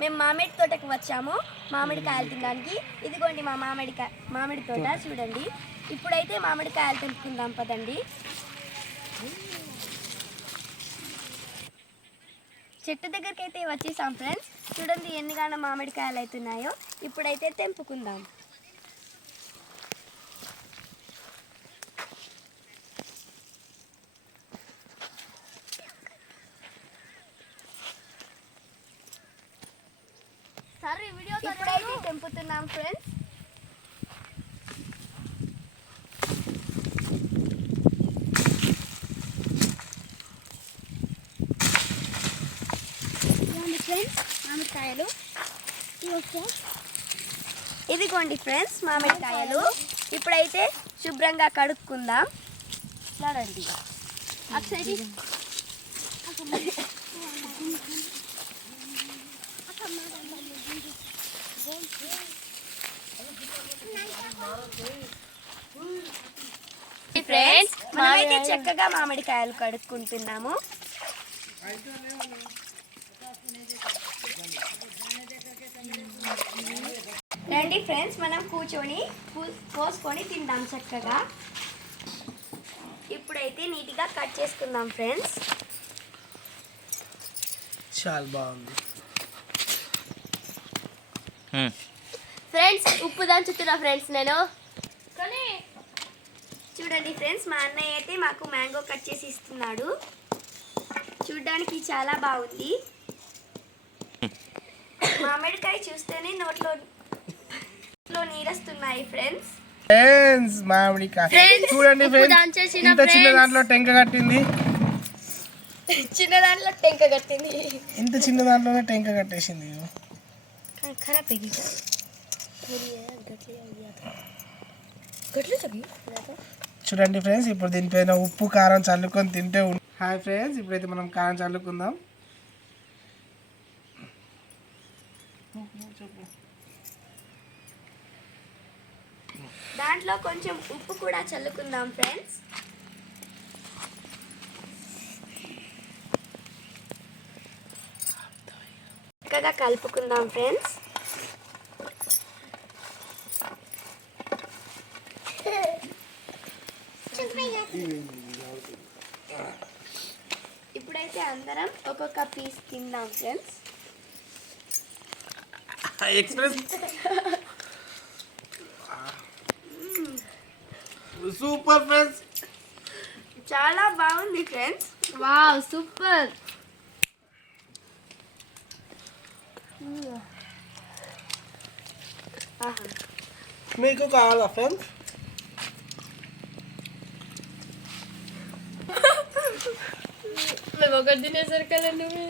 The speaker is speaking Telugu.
మేము మామిడి తోటకు వచ్చాము మామిడికాయలు తినడానికి. ఇదిగోండి మా మామిడి తోట చూడండి. ఇప్పుడైతే మామిడికాయలు తెంపుకుందాం పదండి. చెట్టు దగ్గరికి అయితే వచ్చేసాం ఫ్రెండ్స్. చూడండి ఎన్నిగానో మామిడికాయలు అవుతున్నాయో. ఇప్పుడైతే తెంపుకుందాం. ఇప్పుడైతే తెంపుతున్నాం ఫ్రెండ్స్. మామిడికాయలు ఇదిగోండి ఫ్రెండ్స్ మామిడికాయలు. ఇప్పుడైతే శుభ్రంగా కడుక్కుందాం. చూడండి ఫ్రెండ్స్ మనమైతే చక్కగా మామిడికాయలు కడుక్కుంటున్నాము. రండి ఫ్రెండ్స్ మనం కూర్చొని కోసుకొని తిందాం చక్కగా. ఇప్పుడైతే నీట్గా కట్ చేసుకుందాం ఫ్రెండ్స్. చాలా బాగుంది ఫ్రెండ్స్. ఉప్పు దంచుతున్నా ఫ్రెండ్స్ నేను. చూడండి ఫ్రెండ్స్ మా అన్నయ్య అయితే మాకు మ్యాంగో కట్ చేసి ఇస్తున్నాడు. చూడడానికి చాలా బాగుంది. మామిడికాయ చూస్తేనే నోట్లో నీరస్తున్నాయి ఫ్రెండ్స్. మామిడికాయ చూడండి ఫ్రెండ్స్. ఇంత చిన్న దాంట్లో టెంక కట్టింది. ఇంత చిన్న దాంట్లోనే టెంక కట్టేసింది. చూడండి ఫ్రెండ్స్ ఇప్పుడు దీనిపైన ఉప్పు కారం చల్లుకొని తింటే. హాయ్ ఫ్రెండ్స్ ఇప్పుడైతే మనం కారం చల్లుకుందాం. దాంట్లో కొంచెం ఉప్పు కూడా చల్లుకుందాం ఫ్రెండ్స్. చక్కగా కలుపుకుందాం ఫ్రెండ్స్. ఇప్పుడైతే అందరం ఒక్కొక్క పీస్ తిందాం ఫ్రెండ్స్. Super friends. చాలా బాగుంది ఫ్రెండ్స్. Wow super. మీకు కావాలా ఫ్రెండ్స్? మేము ఒకటి తినేసరికల్లా నువ్వే